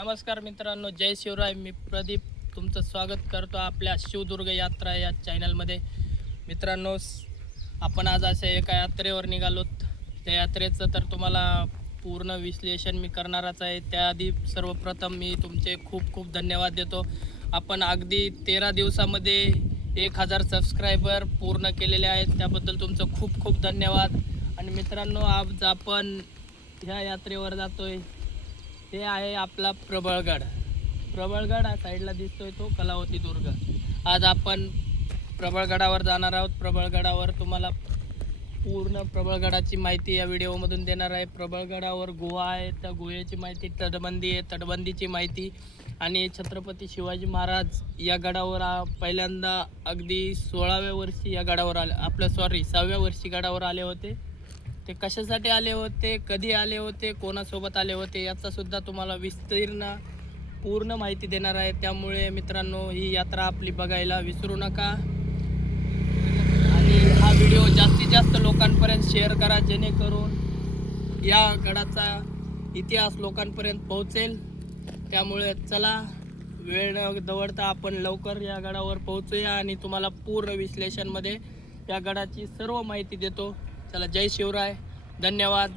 नमस्कार मित्रांनो, जय शिवराय. मी प्रदीप तुमचं स्वागत करतो आपल्या शिवदुर्ग यात्रा या चॅनलमध्ये. मित्रांनो, आपण आज अशा एका यात्रेवर निघालोत. त्या यात्रेचं तर तुम्हाला पूर्ण विश्लेषण मी करणारच आहे. त्याआधी सर्वप्रथम मी तुमचे खूप खूप धन्यवाद देतो. आपण अगदी 13 दिवसामध्ये 1000 सबस्क्रायबर पूर्ण केलेले आहेत, त्याबद्दल तुमचं खूप खूप धन्यवाद. आणि मित्रांनो, आज आपण ह्या यात्रेवर जातोय. ते आहे आपला प्रबळगड. प्रबळगड हा साईडला दिसतोय तो कलावती दुर्ग. आज आपण प्रबळगडावर जाणार आहोत. प्रबळगडावर तुम्हाला पूर्ण प्रबळगडाची माहिती या व्हिडिओमधून देणार आहे. प्रबळगडावर गुहा आहे, त्या गुहेची माहिती, तटबंदी आहे, तटबंदीची माहिती. आणि छत्रपती शिवाजी महाराज या गडावर पहिल्यांदा अगदी 16व्या वर्षी या गडावर आले, 6व्या वर्षी गडावर आले होते. ते कशासाठी आले होते, कधी आले होते, कोणासोबत आले होते, याचा सुद्धा तुम्हाला विस्तीर्ण पूर्ण माहिती देणार आहे. त्यामुळे मित्रांनो, ही यात्रा आपली बघायला विसरू नका आणि हा व्हिडिओ जास्तीत जास्त लोकांपर्यंत शेअर करा, जेणेकरून या गडाचा इतिहास लोकांपर्यंत पोहोचेल. त्यामुळे चला, वेळ न दवडता आपण लवकर या गडावर पोहोचूया आणि तुम्हाला पूर्ण विश्लेषणमध्ये या गडाची सर्व माहिती देतो. चला, जय शिवराय, धन्यवाद.